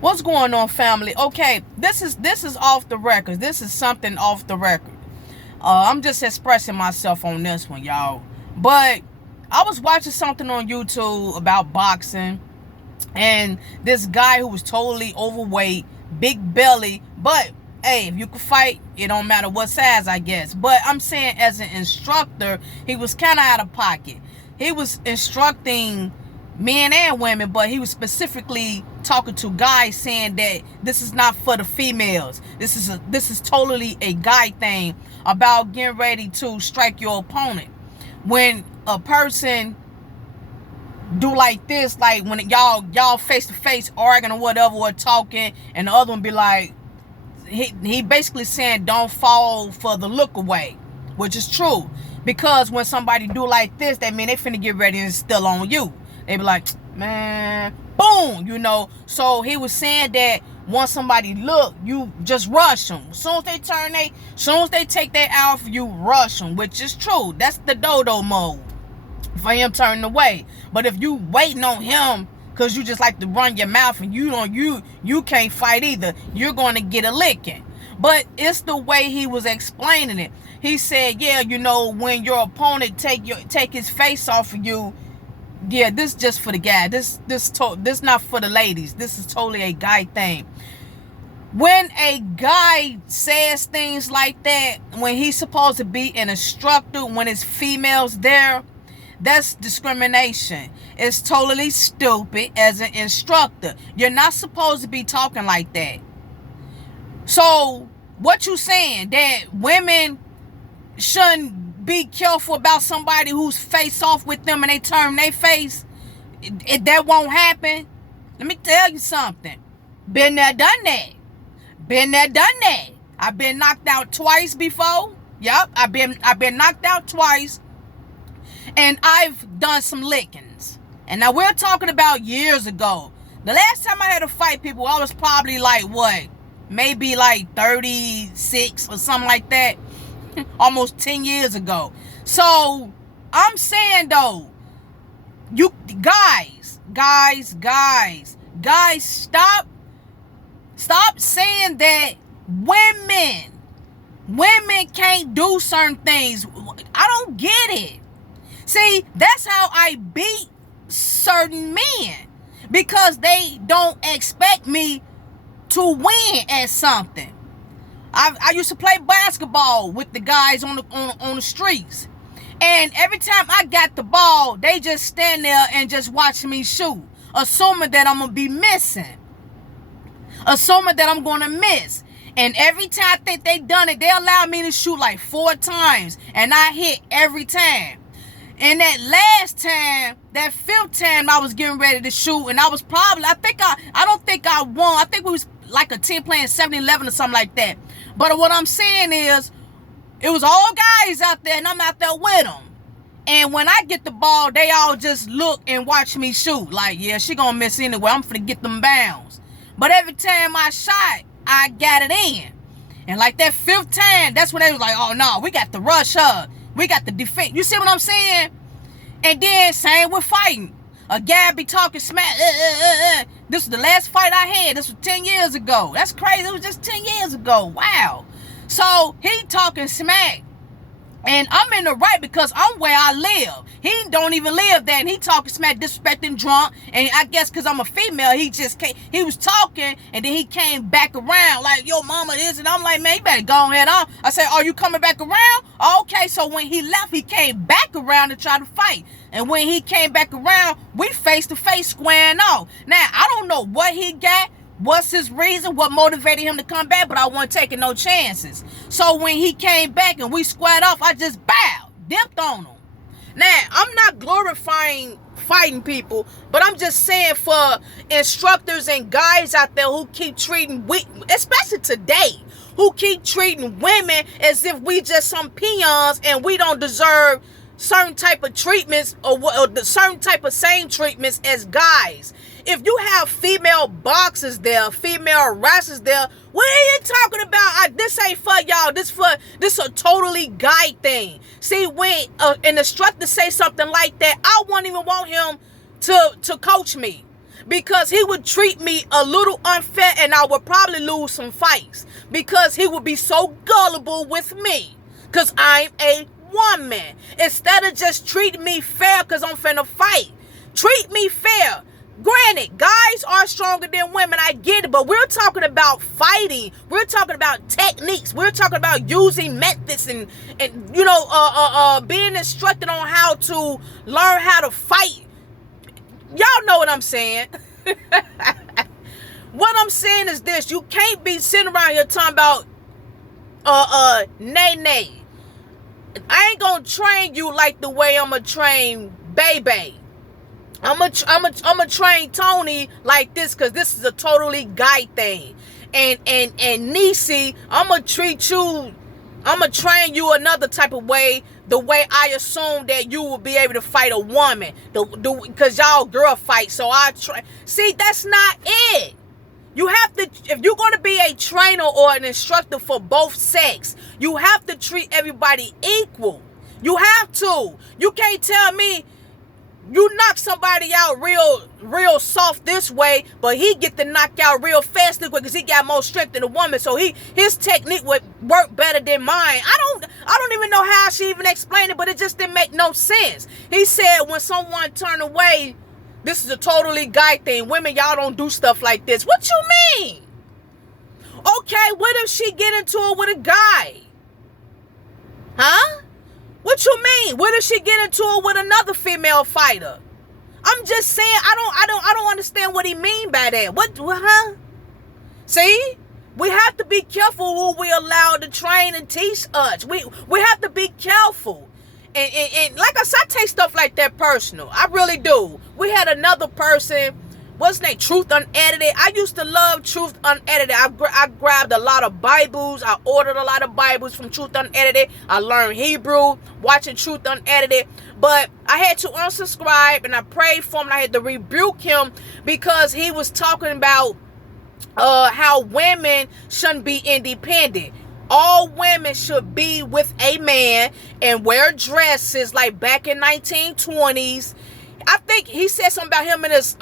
What's going on, family? Okay, this is off the record. This is something off the record. I'm just expressing myself on this one, y'all. But I was watching something on YouTube about boxing, and this guy who was totally overweight, big belly, but hey, if you can fight, it don't matter what size, I guess. But I'm saying, as an instructor, he was kind of out of pocket. He was instructing men and women, but he was specifically talking to guys, saying that this is not for the females. This is totally a guy thing about getting ready to strike your opponent. When a person do like this, like when y'all face to face arguing or whatever, or talking, and the other one be like, he basically saying don't fall for the look away, which is true, because when somebody do like this, that mean they finna get ready and still on you. They be like, man, boom, So he was saying that once somebody look, you just rush them. As soon as they take their out for you, rush them, which is true. That's the dodo mode for him turning away. But if you waiting on him because you just like to run your mouth and you can't fight either, you're going to get a licking. But it's the way he was explaining it. He said, yeah, when your opponent take his face off of you, yeah, this just for the guy. This not for the ladies. This is totally a guy thing. When a guy says things like that, when he's supposed to be an instructor, when it's females there, that's discrimination. It's totally stupid as an instructor. You're not supposed to be talking like that. So, what you saying? That women shouldn't be careful about somebody who's face off with them and they turn their face? That won't happen. Let me tell you something. Been there, done that. Been there, done that. I've been knocked out twice before. Yup, I've been knocked out twice. And I've done some lickings. And now we're talking about years ago. The last time I had to fight people, I was probably like, what? Maybe like 36 or something like that. Almost 10 years ago. So, I'm saying though, you guys, stop saying that women can't do certain things. I don't get it. See, that's how I beat certain men, because they don't expect me to win at something. I used to play basketball with the guys on the streets, and every time I got the ball, they just stand there and just watch me shoot, assuming that I'm gonna be missing, assuming that I'm gonna miss. And every time I think they done it, they allow me to shoot like 4 times, and I hit every time. And that last time, that 5th time, I was getting ready to shoot, and I was probably, I don't think I won. I think we was like a team playing 7-11 or something like that. But what I'm saying is, it was all guys out there, and I'm out there with them. And when I get the ball, they all just look and watch me shoot. Like, yeah, she gonna miss anyway. I'm finna get them bounds. But every time I shot, I got it in. And like that 5th time, that's when they was like, oh, no, we got to rush her. We got to defend. You see what I'm saying? And then, same with fighting. A guy be talking smack. This was the last fight I had. This was 10 years ago. That's crazy. It was just 10 years ago. Wow. So, he talking smack. And I'm in the right because I'm where I live. He don't even live there, and he talking smack, disrespecting, drunk. And I guess because I'm a female, he was talking, and then he came back around like, yo, mama this. And I'm like, man, you better go ahead on. I said, are you coming back around? Okay, so when he left, he came back around to try to fight. And when he came back around, we face to face squaring off. Now, I don't know what he got. What's his reason? What motivated him to come back? But I wasn't taking no chances. So when he came back and we squared off, I just bowed, dipped on him. Now, I'm not glorifying fighting people, but I'm just saying for instructors and guys out there who keep treating, especially today, who keep treating women as if we just some peons and we don't deserve certain type of treatments or certain type of same treatments as guys. If you have female boxers there, female wrestlers there, what are you talking about? This ain't for y'all. This a totally guy thing. See, when an instructor say something like that, I won't even want him to coach me. because he would treat me a little unfair and I would probably lose some fights because he would be so gullible with me because I'm a woman. Instead of just treating me fair because I'm finna fight, treat me fair. Granted, guys are stronger than women, I get it, but we're talking about fighting. We're talking about techniques. We're talking about using methods and being instructed on how to learn how to fight. Y'all know what I'm saying. What I'm saying is this: you can't be sitting around here talking about nay. I ain't gonna train you like the way I'ma train Baby. I'ma train Tony like this because this is a totally guy thing. And Niecy, I'ma train you another type of way, the way I assume that you will be able to fight a woman. Because y'all girl fight, so I train. See, that's not it. You have to, if you're going to be a trainer or an instructor for both sex, you have to treat everybody equal. You have to. You can't tell me you knock somebody out real soft this way, but he get to knock out real fast this way because he got more strength than a woman. So his technique would work better than mine. I don't even know how she even explained it, but it just didn't make no sense. He said when someone turn away, this is a totally guy thing. Women, y'all don't do stuff like this. What you mean? Okay, what if she get into it with a guy? Huh? What you mean? What if she get into it with another female fighter? I'm just saying, I don't understand what he mean by that. What huh? See? We have to be careful who we allow to train and teach us. We have to be careful. And like I said, I take stuff like that personal. I really do. We had another person, what's his name? Truth Unedited. I used to love Truth Unedited. I grabbed a lot of Bibles. I ordered a lot of Bibles from Truth Unedited. I learned Hebrew watching Truth Unedited. But I had to unsubscribe and I prayed for him. And I had to rebuke him because he was talking about how women shouldn't be independent. All women should be with a man and wear dresses like back in 1920s. I think he said something about him and his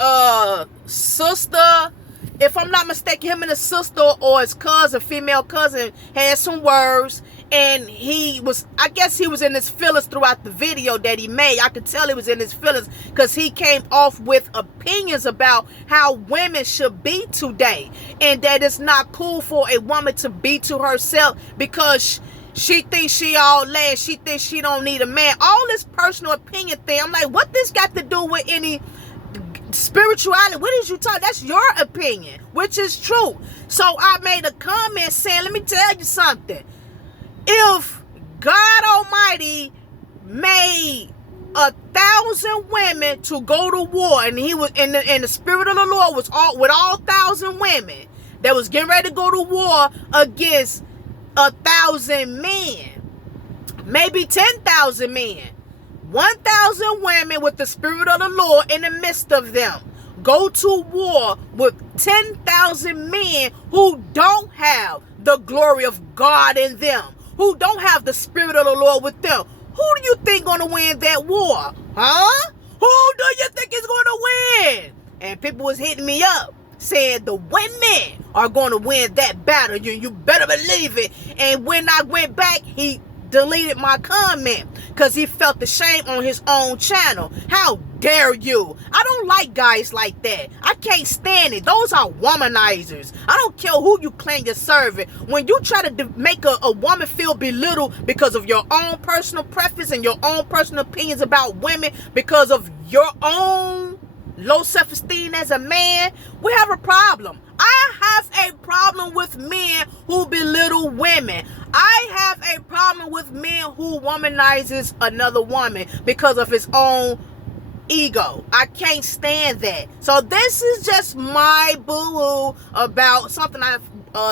sister. If I'm not mistaken, him and his sister or his cousin, female cousin, had some words. And I guess he was in his feelings throughout the video that he made. I could tell he was in his feelings because he came off with opinions about how women should be today. And that it's not cool for a woman to be to herself because she thinks she all that. She thinks she don't need a man. All this personal opinion thing. I'm like, what this got to do with any spirituality? What is you talking? That's your opinion, which is true. So I made a comment saying, let me tell you something. If God Almighty made 1,000 women to go to war, and he was, and the spirit of the Lord was with all 1,000 women that was getting ready to go to war against 1,000 men, maybe 10,000 men, 1,000 women with the spirit of the Lord in the midst of them go to war with 10,000 men who don't have the glory of God in them, who don't have the spirit of the Lord with them. Who do you think gonna win that war? Huh? Who do you think is gonna win? And people was hitting me up saying the women are gonna win that battle. You better believe it. And when I went back, he deleted my comment because he felt the shame on his own channel. How dare you? I don't like guys like that. I can't stand it. Those are womanizers. I don't care who you claim you're serving. When you try to make a woman feel belittled because of your own personal preference and your own personal opinions about women, because of your own low self-esteem as a man, we have a problem. I have a problem with men who belittle women. I have a problem with men who womanizes another woman because of his own ego. I can't stand that. So this is just my boo-hoo about something I've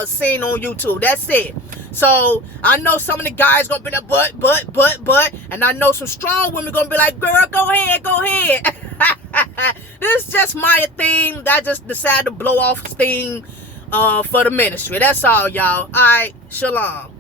seen on YouTube. That's it. So I know some of the guys gonna be like, but, and I know some strong women gonna be like, girl, go ahead. This is just my thing. I just decided to blow off steam for the ministry. That's all, y'all. All right, shalom.